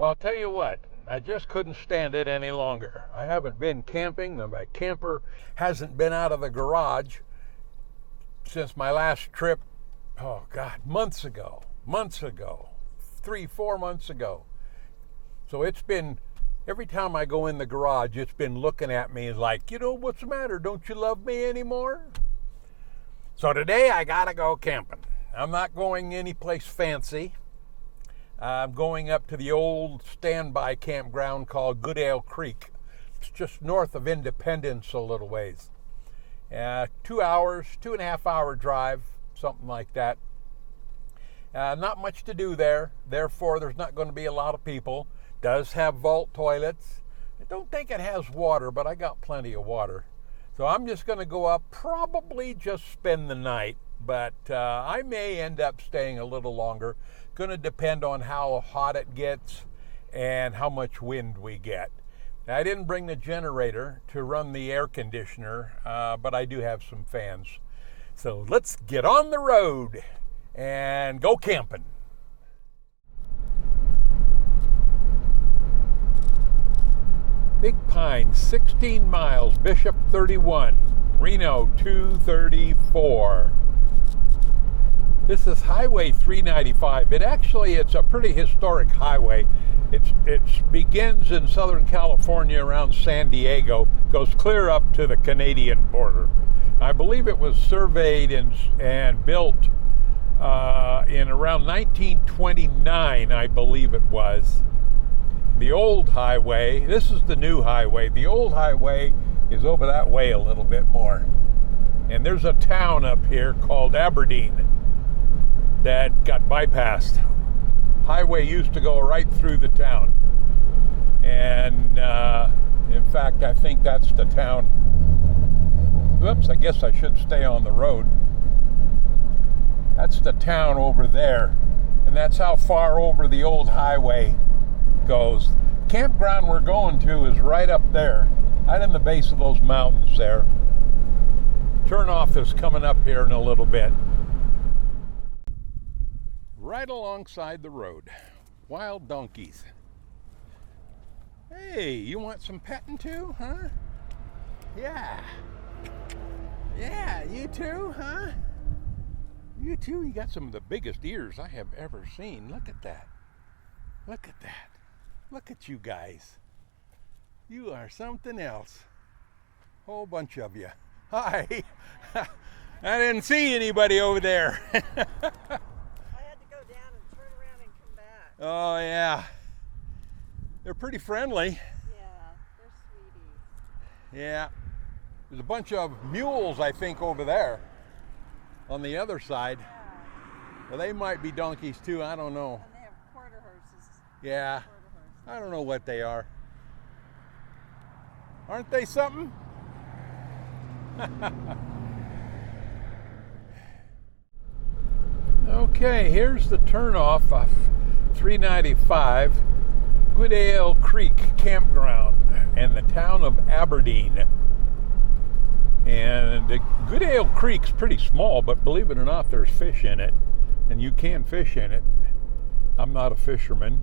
Well, I'll tell you what, I just couldn't stand it any longer. I haven't been camping. My camper hasn't been out of the garage since my last trip, oh God, months ago, 3, 4 months ago. So it's been, every time I go in the garage, it's been looking at me like, what's the matter? Don't you love me anymore? So today I gotta go camping. I'm not going anyplace fancy. I'm going up to the old standby campground called Goodale Creek. It's just north of Independence a little ways. 2 hours, 2.5 hour drive, something like that. Not much to do there, therefore there's not going to be a lot of people. Does have vault toilets. I don't think it has water, but I got plenty of water. So I'm just going to go up, probably just spend the night, but I may end up staying a little longer. Going to depend on how hot it gets and how much wind we get. Now, I didn't bring the generator to run the air conditioner, but I do have some fans. So let's get on the road and go camping. Big Pine, 16 miles, Bishop 31, Reno 234. This is Highway 395. It's a pretty historic highway. It begins in Southern California around San Diego, goes clear up to the Canadian border. I believe it was surveyed and built in around 1929, I believe it was. The old highway, this is the new highway. The old highway is over that way a little bit more. And there's a town up here called Aberdeen that got bypassed. Highway used to go right through the town. And in fact, I think that's the town. Whoops, I guess I should stay on the road. That's the town over there. And that's how far over the old highway goes. Campground we're going to is right up there, right in the base of those mountains there. Turnoff is coming up here in a little bit. Right alongside the road, wild donkeys. Hey, you want some petting too, huh? Yeah. Yeah, you too, huh? You too, you got some of the biggest ears I have ever seen. Look at that. Look at that. Look at you guys. You are something else. Whole bunch of you. Hi. I didn't see anybody over there. Oh, yeah. They're pretty friendly. Yeah, they're sweeties. Yeah. There's a bunch of mules, I think, over there on the other side. Yeah. Well, they might be donkeys, too. I don't know. And they have quarter horses. Yeah. I don't know what they are. Aren't they something? Okay, here's the turnoff of 395, Goodale Creek Campground in the town of Aberdeen. And the Goodale Creek's pretty small, but believe it or not, there's fish in it, and you can fish in it. I'm not a fisherman,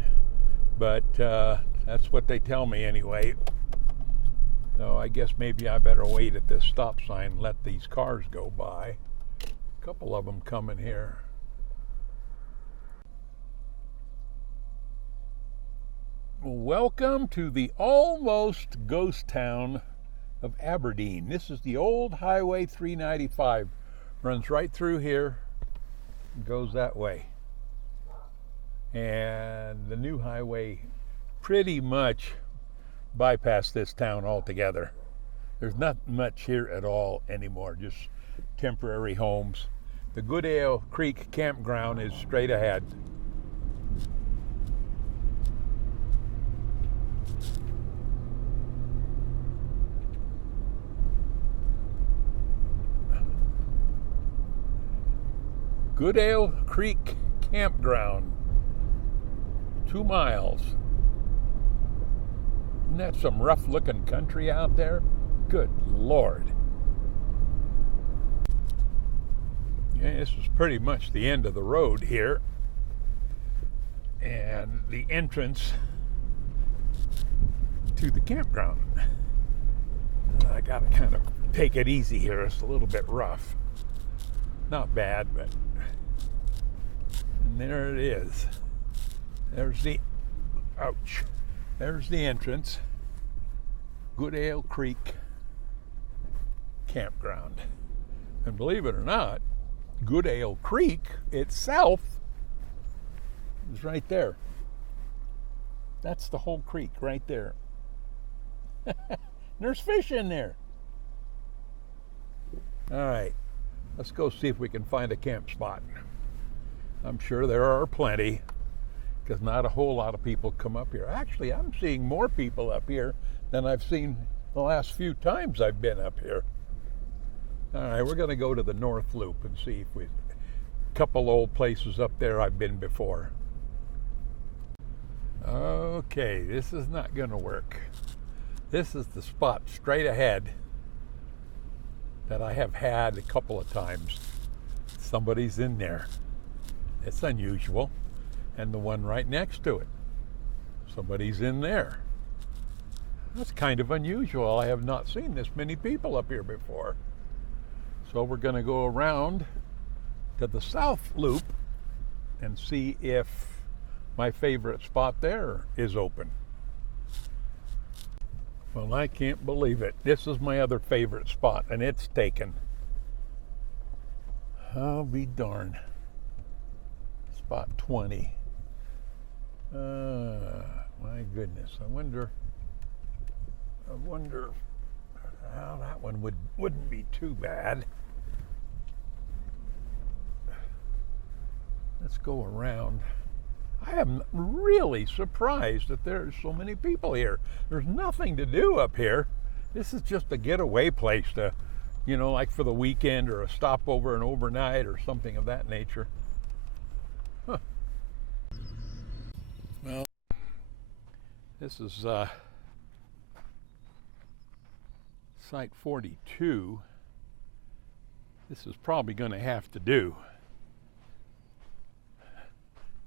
but that's what they tell me anyway. So I guess maybe I better wait at this stop sign and let these cars go by. A couple of them coming here. Welcome to the almost ghost town of Aberdeen. This is the old Highway 395. Runs right through here and goes that way. And the new highway pretty much bypassed this town altogether. There's not much here at all anymore, just temporary homes. The Goodale Creek Campground is straight ahead. Goodale Creek Campground, 2 miles. Isn't that some rough looking country out there? Good Lord. Yeah, this is pretty much the end of the road here. And the entrance to the campground. I gotta kind of take it easy here. It's a little bit rough. Not bad, but... And there it is. There's the... Ouch. There's the entrance. Goodale Creek Campground. And believe it or not, Goodale Creek itself is right there. That's the whole creek right there. There's fish in there. All right, let's go see if we can find a camp spot. I'm sure there are plenty, because not a whole lot of people come up here. Actually, I'm seeing more people up here than I've seen the last few times I've been up here. All right, we're going to go to the North Loop and see if we... A couple old places up there I've been before. Okay, this is not going to work. This is the spot straight ahead that I have had a couple of times. Somebody's in there. It's unusual. And the one right next to it. Somebody's in there. That's kind of unusual. I have not seen this many people up here before. So we're going to go around to the South Loop and see if my favorite spot there is open. Well, I can't believe it. This is my other favorite spot, and it's taken. I'll be darned. Spot 20. My goodness. I wonder how that one wouldn't be too bad. Let's go around. I am really surprised that there's so many people here. There's nothing to do up here. This is just a getaway place to, you know, like for the weekend or a stopover and overnight or something of that nature. Huh. Well, this is site 42. This is probably going to have to do.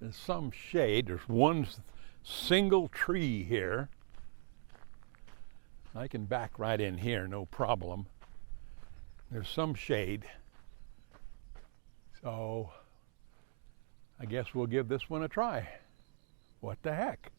There's some shade. There's one single tree here. I can back right in here, no problem. There's some shade. So I guess we'll give this one a try. What the heck?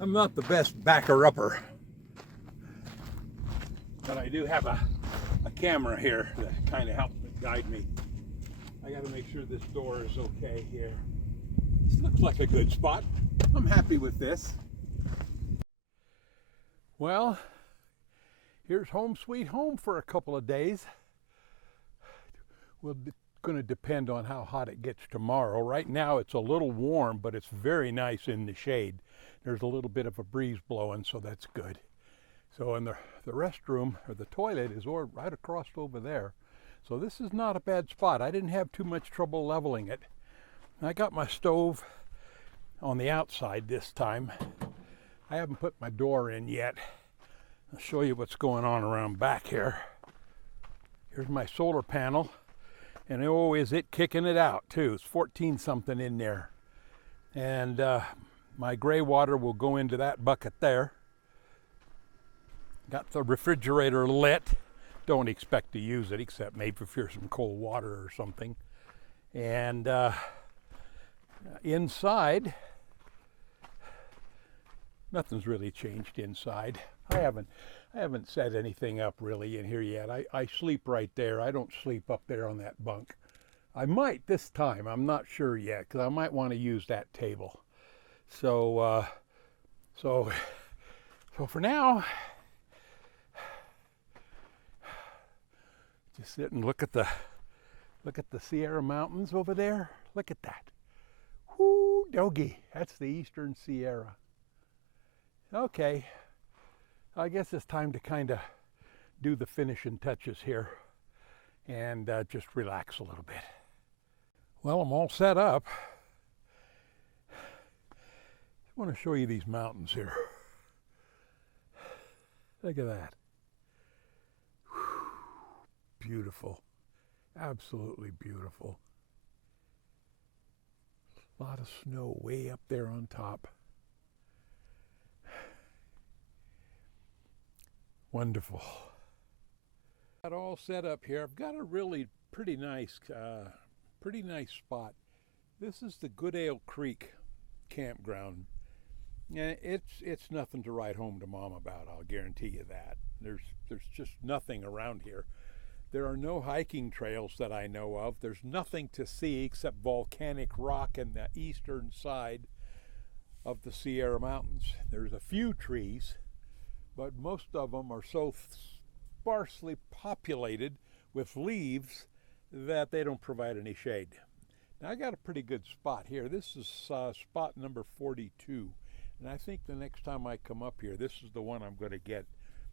I'm not the best backer-upper, but I do have a camera here that kind of helps guide me. I got to make sure this door is okay here. This looks like a good spot. I'm happy with this. Well, here's home sweet home for a couple of days. We're going to depend on how hot it gets tomorrow. Right now it's a little warm, but it's very nice in the shade. There's a little bit of a breeze blowing, so that's good. So, and the restroom, or the toilet, is right across over there. So this is not a bad spot. I didn't have too much trouble leveling it. I got my stove on the outside this time. I haven't put my door in yet. I'll show you what's going on around back here. Here's my solar panel. And oh, is it kicking it out too. It's 14 something in there. And my gray water will go into that bucket there. Got the refrigerator lit. Don't expect to use it except maybe for some cold water or something. And inside, nothing's really changed inside. I haven't set anything up really in here yet. I sleep right there. I don't sleep up there on that bunk. I might this time. I'm not sure yet because I might want to use that table. So so for now, just sit and look at the Sierra Mountains over there. Look at that. Whoo, doggy. That's the Eastern Sierra. Okay. I guess it's time to kind of do the finishing touches here and just relax a little bit. Well, I'm all set up. I want to show you these mountains here. Look at that. Whew. Beautiful. Absolutely beautiful. A lot of snow way up there on top. Wonderful. Got all set up here. I've got a really pretty nice spot. This is the Goodale Creek campground. Yeah, it's nothing to write home to Mom about. I'll guarantee you that. There's just nothing around here. There are no hiking trails that I know of. There's nothing to see except volcanic rock in the eastern side of the Sierra Mountains. There's a few trees, but most of them are so sparsely populated with leaves that they don't provide any shade. Now I got a pretty good spot here. This is spot number 42, and I think the next time I come up here, this is the one I'm going to get,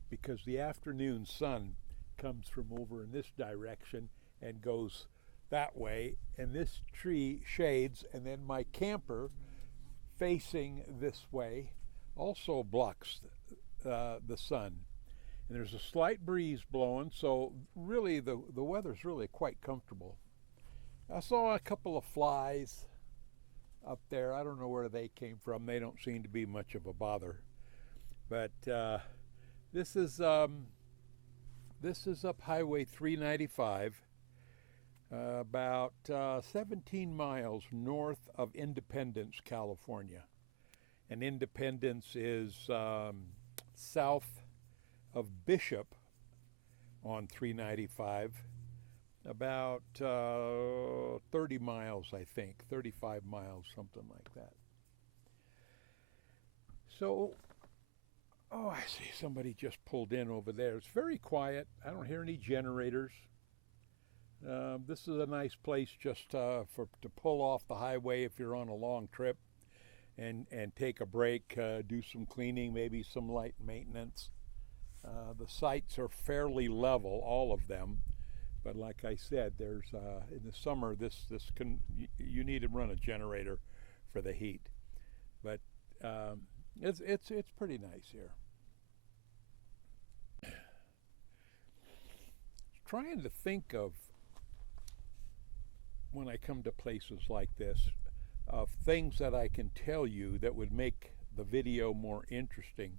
because the afternoon sun comes from over in this direction and goes that way, and this tree shades, and then my camper facing this way also blocks the sun. And there's a slight breeze blowing, so really the weather's really quite comfortable. I saw a couple of flies up there. I don't know where they came from. They don't seem to be much of a bother. But this is up Highway 395, about 17 miles north of Independence, California. And Independence is south of Bishop on 395, about 30 miles, I think, 35 miles, something like that. So, oh, I see somebody just pulled in over there. It's very quiet. I don't hear any generators. This is a nice place just to pull off the highway if you're on a long trip and take a break, do some cleaning, maybe some light maintenance. The sites are fairly level, all of them, but like I said, there's in the summer you need to run a generator for the heat, but it's pretty nice here. Trying to think of, when I come to places like this, of things that I can tell you that would make the video more interesting.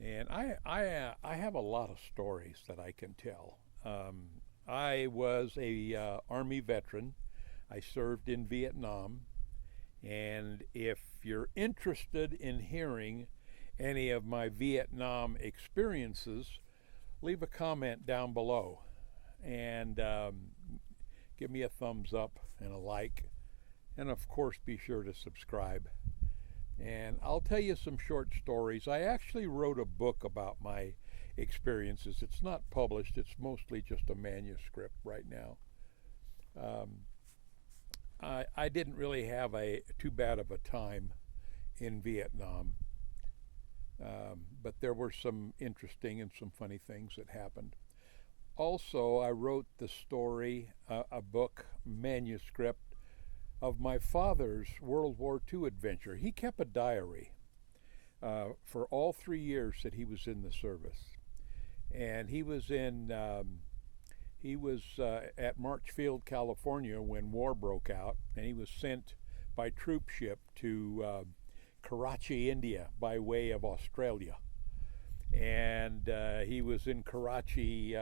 And I have a lot of stories that I can tell. I was a Army veteran. I served in Vietnam. And if you're interested in hearing any of my Vietnam experiences, leave a comment down below. And give me a thumbs up and a like. And of course, be sure to subscribe. And I'll tell you some short stories. I actually wrote a book about my experiences. It's not published. It's mostly just a manuscript right now. I didn't really have too bad of a time in Vietnam. But there were some interesting and some funny things that happened. Also, I wrote the story, a book, manuscript, of my father's World War II adventure. He kept a diary for all 3 years that he was in the service. And he was at Marchfield, California when war broke out, and he was sent by troop ship to Karachi, India, by way of Australia. And he was in Karachi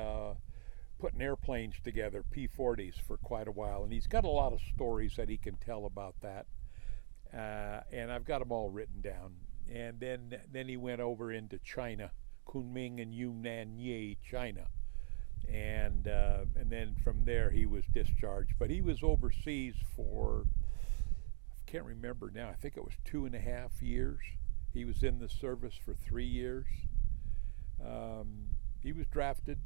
putting airplanes together, P-40s, for quite a while. And he's got a lot of stories that he can tell about that. And I've got them all written down. And then he went over into China Kunming and Yunnan, China. And then from there he was discharged. But he was overseas for, I can't remember now, I think it was 2.5 years. He was in the service for 3 years. He was drafted.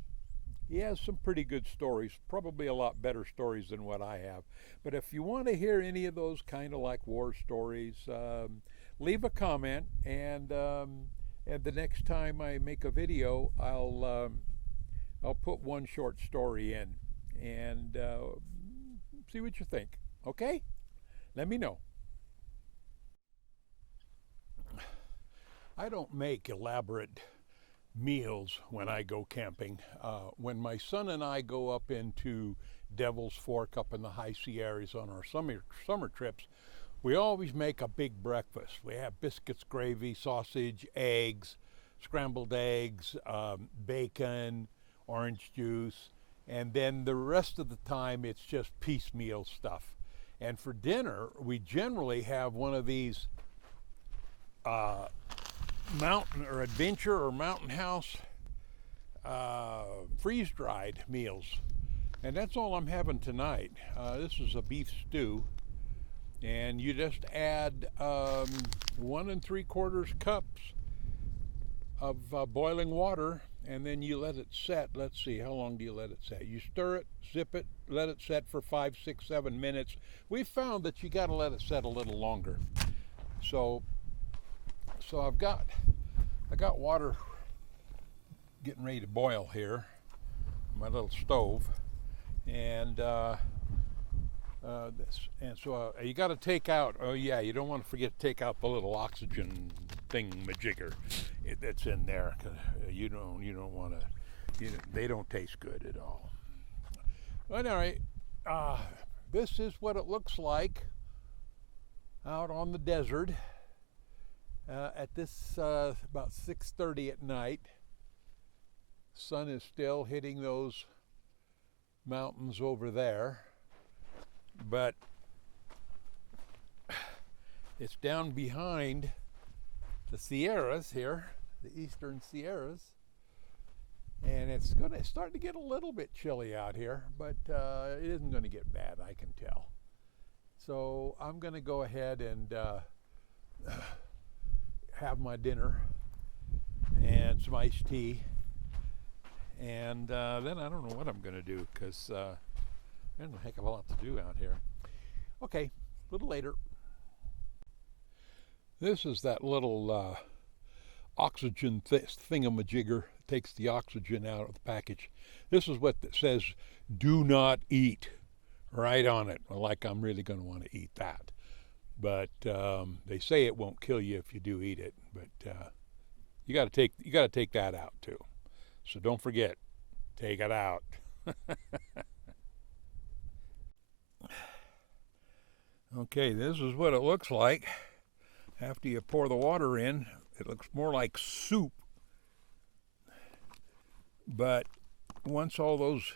He has some pretty good stories, probably a lot better stories than what I have. But if you want to hear any of those kind of like war stories, leave a comment, and the next time I make a video, I'll put one short story in and see what you think. Okay? Let me know. I don't make elaborate meals when I go camping. When my son and I go up into Devil's Fork up in the high Sierras on our summer trips, we always make a big breakfast. We have biscuits, gravy, sausage, eggs, scrambled eggs, bacon, orange juice, and then the rest of the time it's just piecemeal stuff. And for dinner, we generally have one of these mountain or adventure or mountain house freeze-dried meals, and that's all I'm having tonight. This is a beef stew, and you just add 1 3/4 cups of boiling water, and then you let it set. Let's see, how long do you let it set? You stir it, zip it, let it set for 5, 6, 7 minutes. We found that you got to let it set a little longer. So I got water getting ready to boil here, my little stove, and so you got to take out. Oh yeah, you don't want to forget to take out the little oxygen thing-majigger that's in there, because you don't want to. They don't taste good at all. But all right, this is what it looks like out on the desert. At this about 6:30 at night. Sun is still hitting those mountains over there, but it's down behind the Sierras here, the eastern Sierras, and it's starting to get a little bit chilly out here, but it isn't going to get bad, I can tell. So I'm going to go ahead and have my dinner and some iced tea, and then I don't know what I'm going to do, because there's a heck of a lot to do out here. Okay, a little later. This is that little oxygen thingamajigger. Takes the oxygen out of the package. This is what it says, do not eat, right on it. Well, like I'm really going to want to eat that. But they say it won't kill you if you do eat it. But you got to take that out too. So don't forget, take it out. Okay, this is what it looks like after you pour the water in. It looks more like soup. But once all those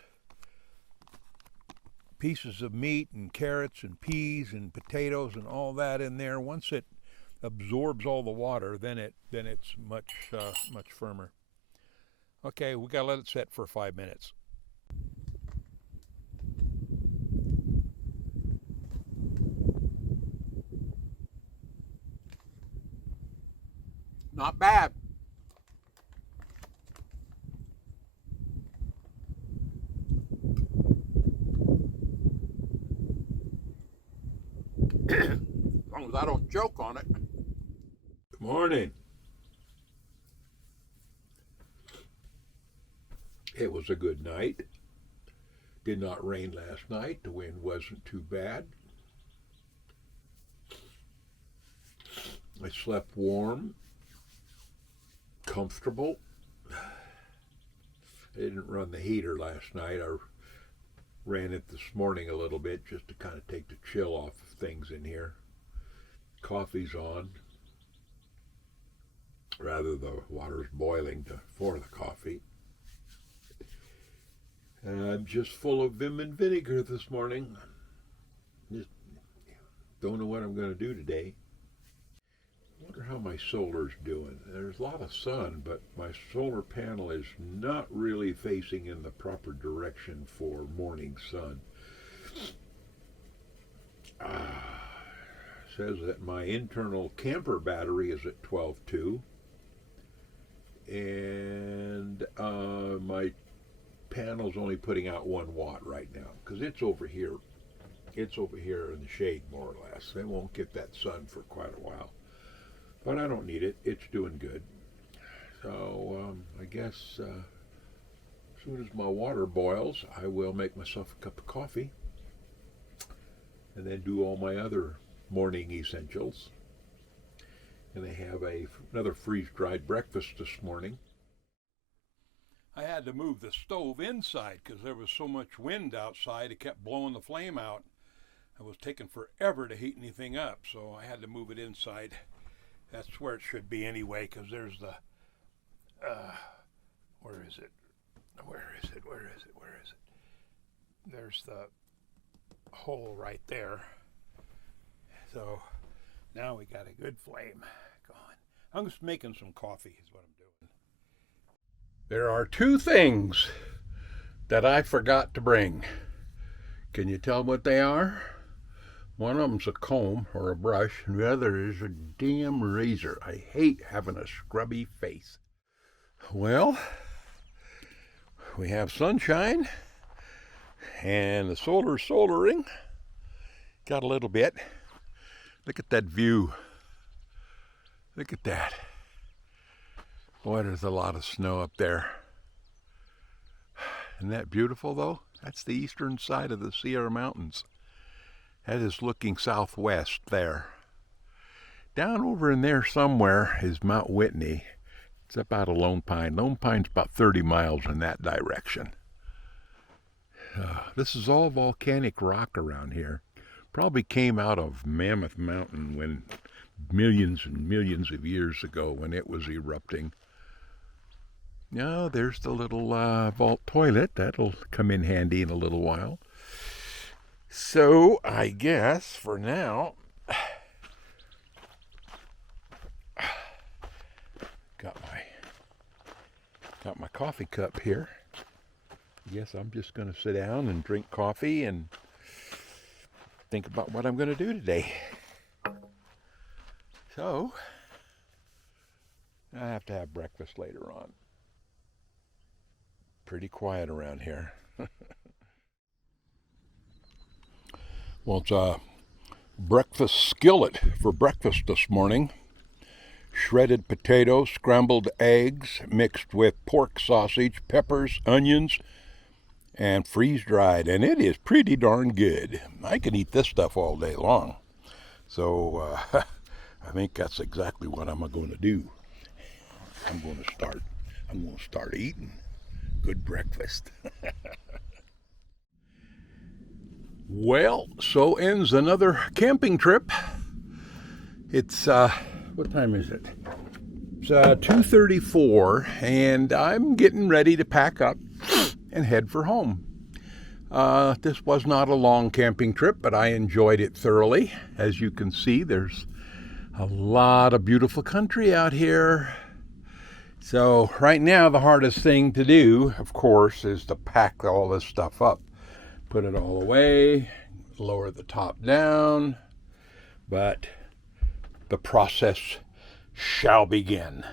pieces of meat and carrots and peas and potatoes and all that in there, once it absorbs all the water, then it's much firmer. Okay, we gotta let it set for 5 minutes. Not bad. As long as I don't choke on it. Good morning. It was a good night. Did not rain last night. The wind wasn't too bad. I slept warm, comfortable. I didn't run the heater last night. I ran it this morning a little bit just to kind of take the chill off of things in here. Coffee's on. Rather, the water's boiling for the coffee. And I'm just full of vim and vinegar this morning. Just don't know what I'm going to do today. wonder how my solar's doing. There's a lot of sun, but my solar panel is not really facing in the proper direction for morning sun. Says that my internal camper battery is at 12.2, and my panel's only putting out 1 watt right now because it's over here. It's over here in the shade, more or less. They won't get that sun for quite a while, but I don't need it. It's doing good. So I guess as soon as my water boils, I will make myself a cup of coffee and then do all my other morning essentials. And I have another freeze-dried breakfast this morning. I had to move the stove inside because there was so much wind outside. It kept blowing the flame out. It was taking forever to heat anything up, so I had to move it inside. That's where it should be anyway, because there's the where is it? There's the hole right there. So now we got a good flame going. I'm just making some coffee is what I'm doing. There are 2 things that I forgot to bring. Can you tell what they are? One of them's a comb or a brush, and the other is a damn razor. I hate having a scrubby face. Well, we have sunshine, and the solar's solaring. Got a little bit. Look at that view. Look at that. Boy, there's a lot of snow up there. Isn't that beautiful, though? That's the eastern side of the Sierra Mountains. That is looking southwest there. Down over in there somewhere is Mount Whitney. It's up out of Lone Pine. Lone Pine's about 30 miles in that direction. This is all volcanic rock around here. Probably came out of Mammoth Mountain when millions and millions of years ago when it was erupting. Now there's the little vault toilet. That'll come in handy in a little while. So I guess for now, got my coffee cup here. I guess I'm just going to sit down and drink coffee and think about what I'm going to do today. So I have to have breakfast later on. Pretty quiet around here. Well, it's a breakfast skillet for breakfast this morning. Shredded potatoes, scrambled eggs, mixed with pork sausage, peppers, onions, and freeze-dried. And it is pretty darn good. I can eat this stuff all day long. So I think that's exactly what I'm going to do. I'm going to start eating good breakfast. Well, so ends another camping trip. It's, what time is it? It's 2:34, and I'm getting ready to pack up and head for home. This was not a long camping trip, but I enjoyed it thoroughly. As you can see, there's a lot of beautiful country out here. So right now, the hardest thing to do, of course, is to pack all this stuff up. Put it all away, lower the top down, but the process shall begin.